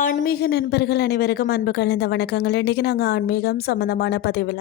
ஆன்மீக நண்பர்கள் அனைவருக்கும் அன்பு கலந்த வணக்கங்கள். இன்றைக்கி நாங்கள் ஆன்மீகம் சம்மந்தமான பதிவில்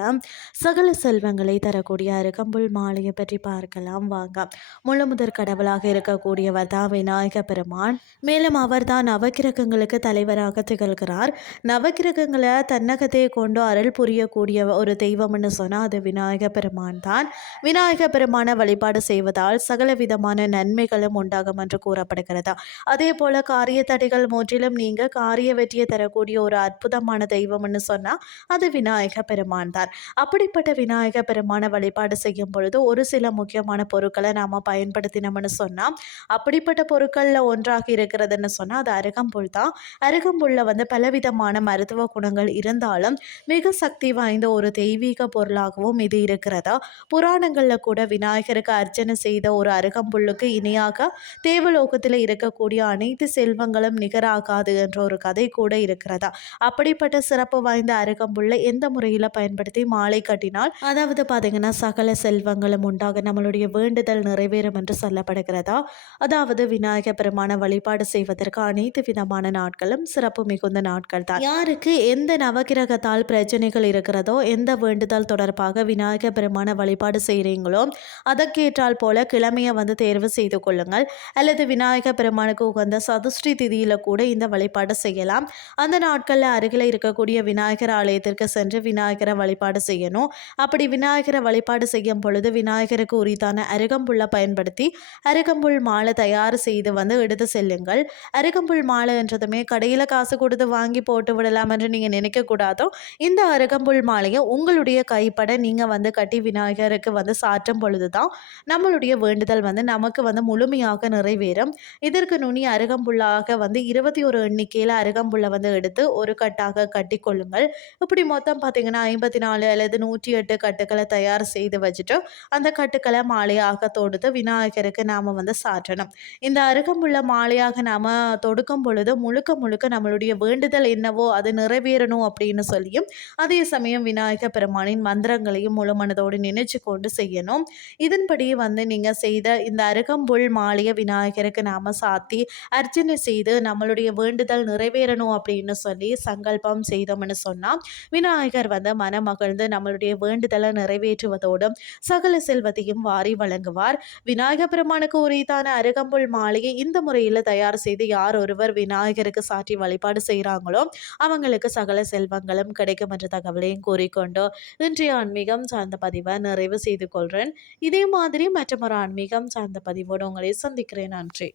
சகல செல்வங்களை தரக்கூடிய அருகம்புல் மாலையை பற்றி பார்க்கலாம். வாங்க. முழு முதற் கடவுளாக இருக்கக்கூடியவர் தான் விநாயக பெருமான் மேலும் அவர் தான் நவக்கிரகங்களுக்கு தலைவராக திகழ்கிறார். நவக்கிரகங்களை தன்னகத்தை கொண்டு அருள் புரியக்கூடிய ஒரு தெய்வம்னு சொன்னால் அது விநாயக பெருமான் தான். விநாயக பெருமான வழிபாடு செய்வதால் சகல விதமான நன்மைகளும் உண்டாகும் என்று கூறப்படுகிறது. அதே போல காரிய தடைகள் முற்றிலும் நீங்கள் காரிய வெற்றியை தரக்கூடிய ஒரு அற்புதமான தெய்வம்னு சொன்னால் அது விநாயக பெருமான் தான். அப்படிப்பட்ட விநாயக பெருமான வழிபாடு செய்யும் பொழுது ஒரு சில முக்கியமான பொருட்களை நாம் பயன்படுத்தினோம்னு சொன்னால் அப்படிப்பட்ட பொருட்களில் ஒன்றாக இருக்கிறதுன்னு சொன்னால் அது அருகம்புல் தான். அருகம்புல்ல வந்து பலவிதமான மருத்துவ குணங்கள் இருந்தாலும் மிக சக்தி வாய்ந்த ஒரு தெய்வீக பொருளாகவும் இது இருக்கிறதா? புராணங்களில் கூட விநாயகருக்கு அர்ச்சனை செய்த ஒரு அருகம்புல்லுக்கு இணையாக தேவலோகத்தில் இருக்கக்கூடிய அனைத்து செல்வங்களும் நிகராகாது என்ற ஒரு கதை கூட இருக்கிறதா? அப்படிப்பட்ட சிறப்பு வாய்ந்த அருகம்புல்லை எந்த முறையில் பயன்படுத்தி மாலை கட்டினால்? அதாவது பார்த்தீங்கன்னா சகல செல்வங்களும் உண்டாக நம்மளுடைய வேண்டுதல் நிறைவேறும் என்று சொல்லப்படுகிறதா? அதாவது விநாயக பெருமான வழிபாடு செய்வதற்கு அனைத்து விதமான நாட்களும் சிறப்பு மிகுந்த நாட்கள் தான். யாருக்கு எந்த நவகிரகத்தால் பிரச்சனைகள் இருக்கிறதோ எந்த வேண்டுதல் தொடர்பாக விநாயக பெருமான வழிபாடு செய்கிறீங்களோ அதற்கேற்றால் போல கிழமையை வந்து தேர்வு செய்து கொள்ளுங்கள். அல்லது விநாயக பெருமானுக்கு உகந்த சதுஷ்டி திதியில் கூட இந்த வழிபாடு செய்யலாம். அந்த நாட்களில் அருகில் இருக்கக்கூடிய விநாயகர் ஆலயத்திற்கு சென்று விநாயகரை வழிபாடு செய்யணும். அப்படி விநாயகரை வழிபாடு செய்யும் பொழுது விநாயகருக்கு உரித்தான அருகம்புல்லை பயன்படுத்தி அருகம்புல் மாலை தயார் செய்து வந்து எடுத்து செல்லுங்கள். அருகம்புல் மாலை என்றதுமே கடையில் காசு கொடுத்து வாங்கி போட்டு விடலாம் என்று நீங்கள் நினைக்கக்கூடாதோ இந்த அருகம்புல் மாலையை உங்களுடைய கைப்பட நீங்கள் வந்து கட்டி விநாயகருக்கு வந்து சாற்றும் பொழுது தான் நம்மளுடைய வேண்டுதல் வந்து நமக்கு வந்து முழுமையாக நிறைவேறும். இதற்கு நுனி அருகம்புல்லாக வந்து இருபத்தி ஒரு எண்ணிக்கை கீழே அருகம்புல்லை வந்து எடுத்து ஒரு கட்டாக கட்டி கொள்ளுங்கள். இப்படி மொத்தம் பார்த்தீங்கன்னா ஐம்பத்தி நாலு அல்லது நூற்றி எட்டு கட்டுக்களை தயார் செய்து வச்சுட்டு அந்த கட்டுக்களை மாலையாக தொடுத்து விநாயகருக்கு நாம் வந்து சாற்றணும். இந்த அருகம்புள்ள மாலையாக நாம் தொடுக்கும் பொழுது முழுக்க முழுக்க நம்மளுடைய வேண்டுதல் என்னவோ அது நிறைவேறணும் அப்படின்னு சொல்லியும் அதே சமயம் விநாயக பெருமானின் மந்திரங்களையும் முழு மனதோடு நினைச்சு கொண்டு செய்யணும். இதன்படி வந்து நீங்கள் செய்த இந்த அருகம்புல் மாலையை விநாயகருக்கு நாம் சாத்தி அர்ச்சனை செய்து நம்மளுடைய வேண்டுதல் நிறைவேறணும் அப்படின்னு சொல்லி சங்கல்பம் செய்தோம்னு சொன்னால் விநாயகர் வந்து மனமகிழ்ந்து நம்மளுடைய வேண்டுதலை நிறைவேற்றுவதோடும் சகல செல்வத்தையும் வாரி வழங்குவார். விநாயக பெருமானுக்கு உரித்தான அருகம்புல் மாலையை இந்த முறையில் தயார் செய்து யார் ஒருவர் விநாயகருக்கு சாற்றி வழிபாடு செய்கிறாங்களோ அவங்களுக்கு சகல செல்வங்களும் கிடைக்கும் என்ற தகவலையும் கூறிக்கொண்டு இன்றைய ஆன்மீகம் சார்ந்த பதிவை நிறைவு செய்து கொள்கிறேன் இதே மாதிரி மற்றொரு ஆன்மீகம் சார்ந்த பதிவோடு உங்களை சந்திக்கிறேன். நன்றி.